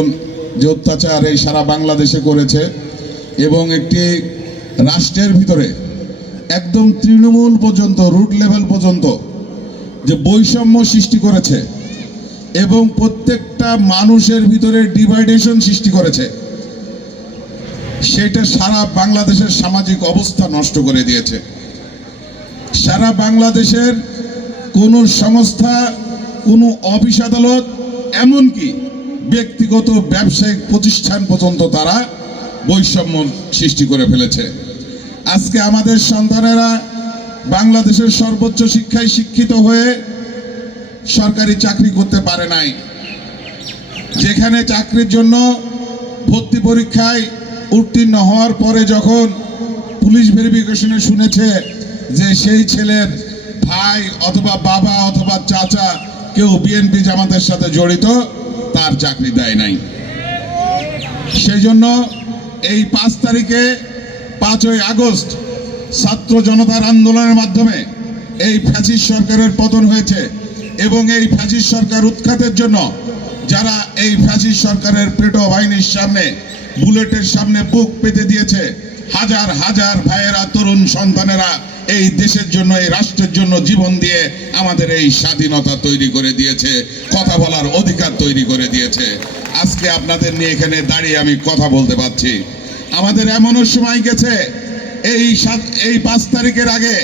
যে অত্যাচার এই সারা বাংলাদেশে করেছে এবং একটি রাষ্ট্রের ভিতরে একদম তৃণমূল পর্যন্ত রুট লেভেল পর্যন্ত যে বৈষম্য সৃষ্টি করেছে এবং প্রত্যেকটা মানুষের ভিতরে ডিভাইডেশন সৃষ্টি করেছে, সেটা সারা বাংলাদেশের সামাজিক অবস্থা নষ্ট করে দিয়েছে। সারা বাংলাদেশের কোনো সংস্থা, কোনো অফিস আদালত, এমনকি ব্যক্তিগত ব্যবসায়িক প্রতিষ্ঠান পর্যন্ত তারা বৈষম্য সৃষ্টি করে ফেলেছে। আজকে আমাদের সন্তানেরা বাংলাদেশের সর্বোচ্চ শিক্ষায় শিক্ষিত হয়ে সরকারি চাকরি করতে পারে নাই। যেখানে চাকরির জন্য ভর্তি পরীক্ষায় উত্তীর্ণ হওয়ার পরে যখন পুলিশ ভেরিফিকেশনে শুনেছে যে সেই ছেলের ভাই অথবা বাবা অথবা চাচা কেউ বিএনপি জামাতের সাথে জড়িত, তার চাকরি দেয় নাই। সেই জন্য এই 5 তারিখে 5ই আগস্ট ছাত্র জনতার আন্দোলনের মাধ্যমে এই ফ্যাসিস্ট সরকারের পতন হয়েছে এবং এই ফ্যাসিস্ট সরকার উৎখাতের জন্য যারা এই ফ্যাসিস্ট সরকারের পেটো বাহিনীর সামনে বুলেটের সামনে বুক পেতে দিয়েছে, হাজার হাজার ভাইয়েরা, তরুণ সন্তানেরা এই দেশের জন্য, এই রাষ্ট্রের জন্য জীবন দিয়ে আমাদের এই স্বাধীনতা তৈরি করে দিয়েছে, কথা বলার অধিকার তৈরি করে দিয়েছে। আজকে আপনাদের নিয়ে এখানে দাঁড়িয়ে আমি কথা বলতে পারছি। আমাদের এমনও সময় গেছে, এই 5 তারিখের আগে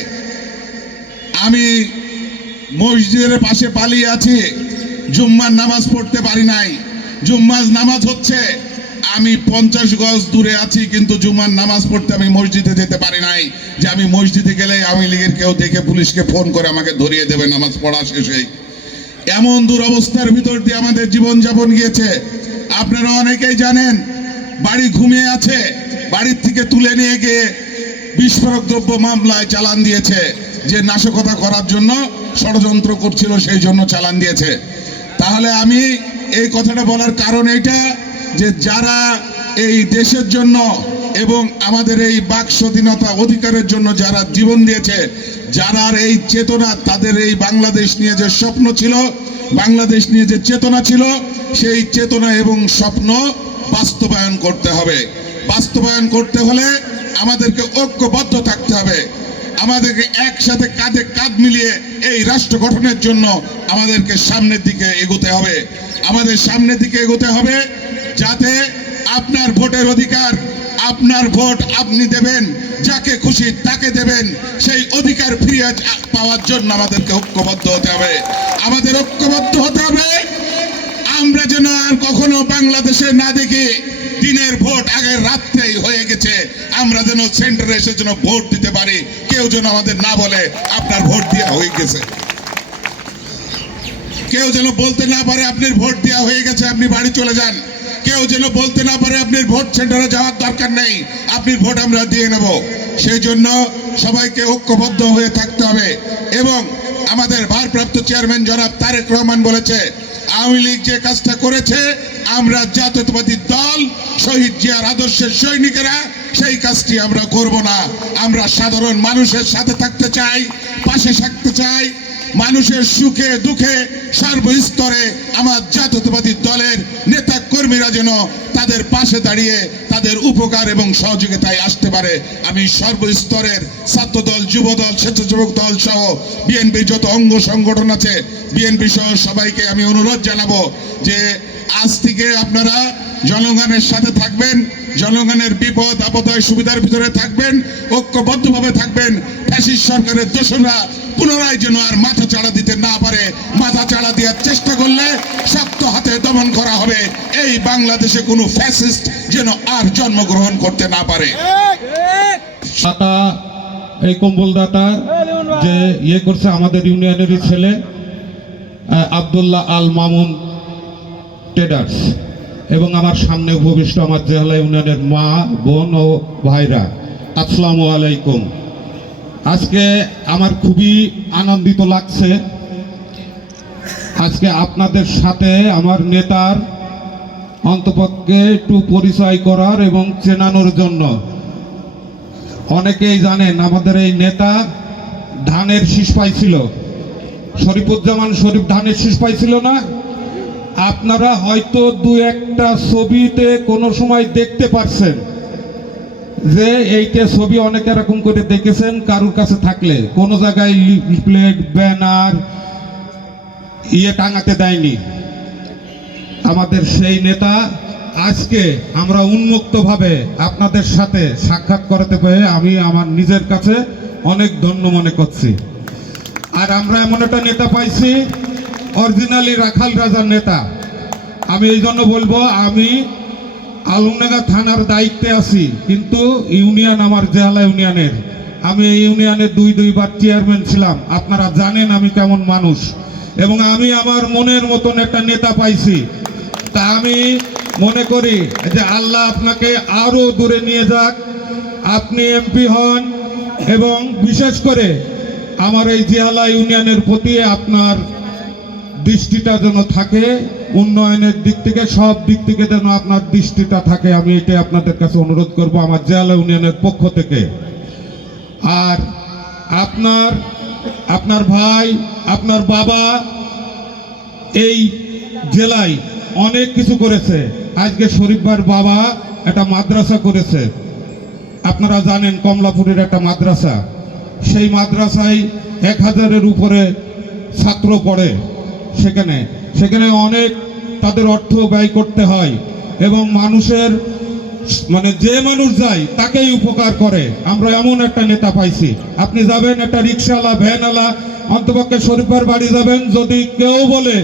আমি মসজিদের পাশে পালিয়ে আছি, জুম্মার নামাজ পড়তে পারি নাই। জুম্মার নামাজ হচ্ছে, আমি 50 গজ দূরে আছি, কিন্তু জুম্মার নামাজ পড়তে আমি মসজিদে যেতে পারি নাই। যে আমি মসজিদে গেলে আওয়ামী লীগের কেউ দেখে পুলিশকে ফোন করে আমাকে ধরিয়ে দেবে নামাজ পড়া শেষে। এমন দুরবস্থার ভিতর দিয়ে আমাদের জীবনযাপন গিয়েছে। আপনারা অনেকেই জানেন, বাড়ি ঘুমিয়ে আছে, বাড়ির থেকে তুলে নিয়ে গিয়ে বিস্ফোরক দ্রব্য মামলায় চালান দিয়েছে, যে নাশকতা করার জন্য ষড়যন্ত্র করছিল, সেই জন্য চালান দিয়েছে। তাহলে আমি এই কথাটা বলার কারণ এইটা, যে যারা এই দেশের জন্য এবং আমাদের এই বাক স্বাধীনতা অধিকারের জন্য যারা জীবন দিয়েছে, যারা এই চেতনা, তাদের এই বাংলাদেশ নিয়ে যে স্বপ্ন ছিল, বাংলাদেশ নিয়ে যে চেতনা ছিল, সেই চেতনা এবং স্বপ্ন বাস্তবায়ন করতে হবে। বাস্তবায়ন করতে হলে আমাদেরকে ঐক্যবদ্ধ থাকতে হবে। আমাদেরকে একসাথে কাঁধে কাঁধ মিলিয়ে এই রাষ্ট্র গঠনের জন্য আমাদেরকে সামনের দিকে এগোতে হবে। আমাদের সামনের দিকে এগোতে হবে, যাতে আপনার ভোটের অধিকার, আপনার ভোট আপনি দেবেন, যাকে খুশি তাকে দেবেন, সেই অধিকার ফিরিয়ে পাওয়ার জন্য আমাদেরকে ঐক্যবদ্ধ হতে হবে। আমাদের ঐক্যবদ্ধ হতে হবে। আমরা যেন আর কখনো বাংলাদেশে না দেখি দিনের ভোট আগের রাত্রেই হয়ে গেছে। আমরা যেন সেন্টারে এসে যেন ভোট দিতে পারি, কেউ যেন আমাদের না বলে আপনার ভোট দেওয়া হয়ে গেছে। কেউ যেন বলতে না পারে আপনার ভোট দেওয়া হয়ে গেছে, আপনি বাড়ি চলে যান। কেউ যেন বলতে না পারে আপনার ভোট সেন্টারে যাওয়ার দরকার নেই, আপনার ভোট আমরা দিয়ে নেব। সেই জন্য সবাইকে ঐক্যবদ্ধ হয়ে থাকতে হবে। এবং আমাদের ভারপ্রাপ্ত চেয়ারম্যান জনাব তারেক রহমান বলেছে, আওয়ামী লীগ যে কাজটা করেছে, আমরা জাতীয়তাবাদী দল শহীদ জিয়ার আদর্শের সৈনিকেরা সেই কাজটি আমরা করব না। আমরা সাধারণ মানুষের সাথে থাকতে চাই, পাশে থাকতে চাই। মানুষের সুখে দুঃখে সর্বস্তরে আমার জাতীয়তাবাদী দলের নেতা কর্মীরা যেন তাদের পাশে দাঁড়িয়ে তাদের উপকার এবং সহযোগিতায় আসতে পারে। আমি সর্বস্তরের ছাত্রদল, যুবদল, স্বেচ্ছাসেবক দল সহ বিএনপির যত অঙ্গ সংগঠন আছে, বিএনপি সহ সবাইকে আমি অনুরোধ জানাবো যে আজ থেকে আপনারা জনগণের সাথে থাকবেন, জনগণের বিপদ আপদায় সুবিধার ভিতরে থাকবেন, ঐক্যবদ্ধভাবে থাকবেন। ফ্যাসিস্ট সরকারের দোষরা পুনরায় যেন আর মাথা চাড়া দিতে না পারে। মাথা চাড়া দেওয়ার চেষ্টা করলে শক্ত হাতে দমন করা হবে। এই বাংলাদেশে কোনো ফ্যাসিস্ট যেন আর জন্মগ্রহণ করতে না পারে। এই কম্বল দাতা যে ইয়ে করছে আমাদের ইউনিয়নেরই ছেলে আব্দুল্লাহ আল মামুন ট্রেডার্স, এবং আমার সামনে উপবিষ্ট আমার জেলা ইউনিয়নের মা, বোন ও ভাইরা, আসসালামু আলাইকুম। আজকে আমার খুবই আনন্দিত লাগছে আজকে আপনাদের সাথে আমার নেতার অন্তপক্ষে একটু পরিচয় করার এবং চেনানোর জন্য। অনেকেই জানেন আমাদের এই নেতা ধানের শীষ পাইছিল, শরীফুজ্জামান শরীফ ধানের শীষ পাইছিল না? আপনারা হয়তো দু একটা ছবিতে কোনো সময় দেখতে পারছেন যে এইটা ছবি অনেক এরকম করে দেখেছেন কারোর কাছে থাকলে কোনো জায়গায় লিফলেট ব্যানার টাঙাতে দেয়নি আমাদের সেই নেতা। আজকে আমরা উন্মুক্তভাবে আপনাদের সাথে সাক্ষাৎ করাতে পেরে আমি আমার নিজের কাছে অনেক ধন্য মনে করছি। আর আমরা এমন একটা নেতা পাইছি অরিজিনালি রাখাল রাজার নেতা। আমি এই জন্য বলবো, আমি আলমডাঙ্গা থানার দায়িত্বে আছি, কিন্তু ইউনিয়ন আমার জেলা ইউনিয়নের, আমি এই ইউনিয়নের দুইবার চেয়ারম্যান ছিলাম। আপনারা জানেন আমি কেমন মানুষ, এবং আমি আমার মনের মতন একটা নেতা পাইছি। তা আমি মনে করি যে আল্লাহ আপনাকে আরো দূরে নিয়ে যাক, আপনি এমপি হন, এবং বিশেষ করে আমার এই জিয়ালা ইউনিয়নের প্রতি আপনার দৃষ্টিটা যেন থাকে, উন্নয়নের দিক থেকে সব দিক থেকে যেন আপনার দৃষ্টিটা থাকে। আমি এটাই আপনাদের কাছে অনুরোধ করব আমার জিয়ালা ইউনিয়নের পক্ষ থেকে। আর আপনার ভাই, আপনার বাবা এই জেলায় অনেক কিছু করেছে। আজকে শরীফ ভাইয়ের বাবা একটা মাদ্রাসা করেছে, আপনারা জানেন কমলাপুরের একটা মাদ্রাসা। সেই মাদ্রাসায় 1000-এর উপরে ছাত্র পড়ে। সেখানে অনেক তাদের অর্থ ব্যয় করতে হয়, এবং মানুষের মানে যে মানুষ যায় তাকেই উপকার করে। আমরা এমন একটা নেতা পাইছি। আপনি যাবেন একটা রিক্সাওয়ালা, ভ্যানওয়ালা, অন্তপক্ষে শরীফের বাড়ি যাবেন, যদি কেউ বলে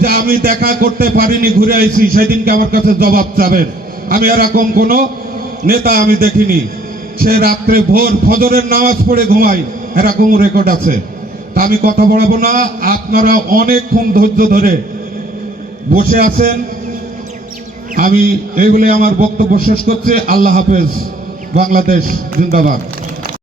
যে আমি দেখা করতে পারিনি, ঘুরে আইছি, সেদিনকে আমার কাছে জবাব চাবেন। আমি এরকম কোনো নেতা আমি দেখিনি। সে রাত্রে ভোর ফজরের নামাজ পড়ে ঘুমায়, এরকমও রেকর্ড আছে। তা আমি কথা বলবো না, আপনারা অনেকক্ষণ ধৈর্য ধরে বসে আছেন। আমি এই বলে আমার বক্তব্য শেষ করছি। আল্লাহ হাফেজ। বাংলাদেশ জিন্দাবাদ।